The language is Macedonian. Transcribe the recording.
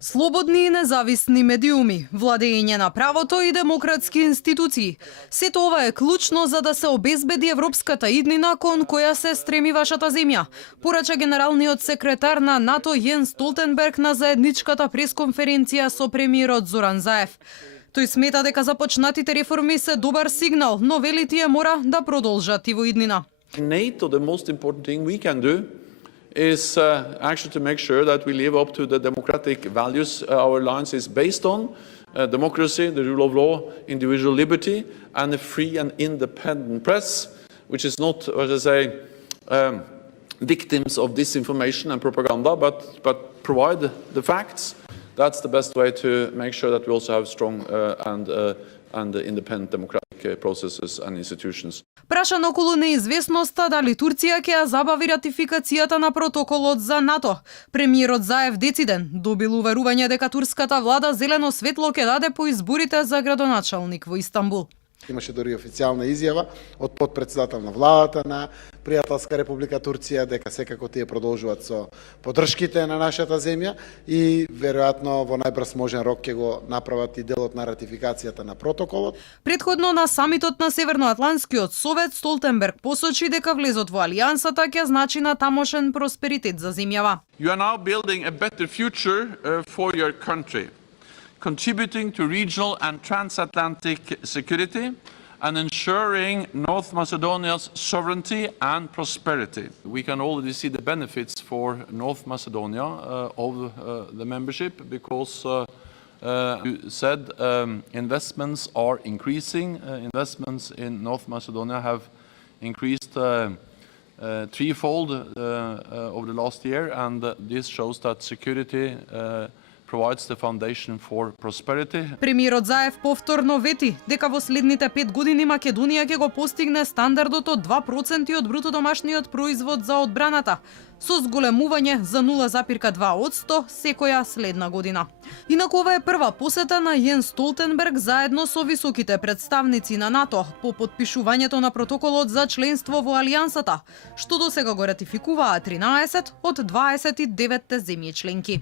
Слободни и независни медиуми, владење на правото и демократски институции. Сето ова е клучно за да се обезбеди европската иднина кон која се стреми вашата земја, порача генералниот секретар на НАТО Јенс Столтенберг на заедничката пресконференција со премиерот Зоран Заев. Тој смета дека започнатите реформи се добар сигнал, но вели тие мора да продолжат и во иднина. NATO, the most important thing we can do is actually to make sure that we live up to the democratic values our alliance is based on, democracy, the rule of law, individual liberty, and a free and independent press, which is not, as I say, victims of disinformation and propaganda, but provide the facts. That's the best way to make sure that we also have strong and independent democratic processes and institutions. Прашан околу неизвестноста дали Турција ќе ја забави ратификацијата на протоколот за НАТО, премиерот Заев дециден добил уверување дека турската влада зелено светло ќе даде по изборите за градоначалник во Истанбул. Имаше дори официјална изјава од потпредседател на владата на пријателска република Турција дека секако тие продолжуваат со поддршките на нашата земја и веројатно во најбрз можен рок ќе го направат и делот на ратификацијата на протоколот. Предходно на самитот на Северноатлантскиот совет Столтенберг посочи дека влезот во алијансата ќе значи на тамошен просперитет за земјава. You are now building a better future for your country, contributing to regional and transatlantic security and ensuring North Macedonia's sovereignty and prosperity. We can already see the benefits for North Macedonia of the membership because you said investments are increasing. Investments in North Macedonia have increased threefold over the last year, and this shows that security provides the foundation for prosperity. Премиерот Заев повторно вети дека во следните 5 години Македонија ќе го постигне стандардот од 2% од бруто домашниот производ за одбраната, со зголемување за 0,2% секоја следна година. Инаку ова е прва посета на Јенс Столтенберг заедно со високите представници на НАТО по потпишувањето на протоколот за членство во алијансата, што досега го ратификуваа 13 од 29 земји членки.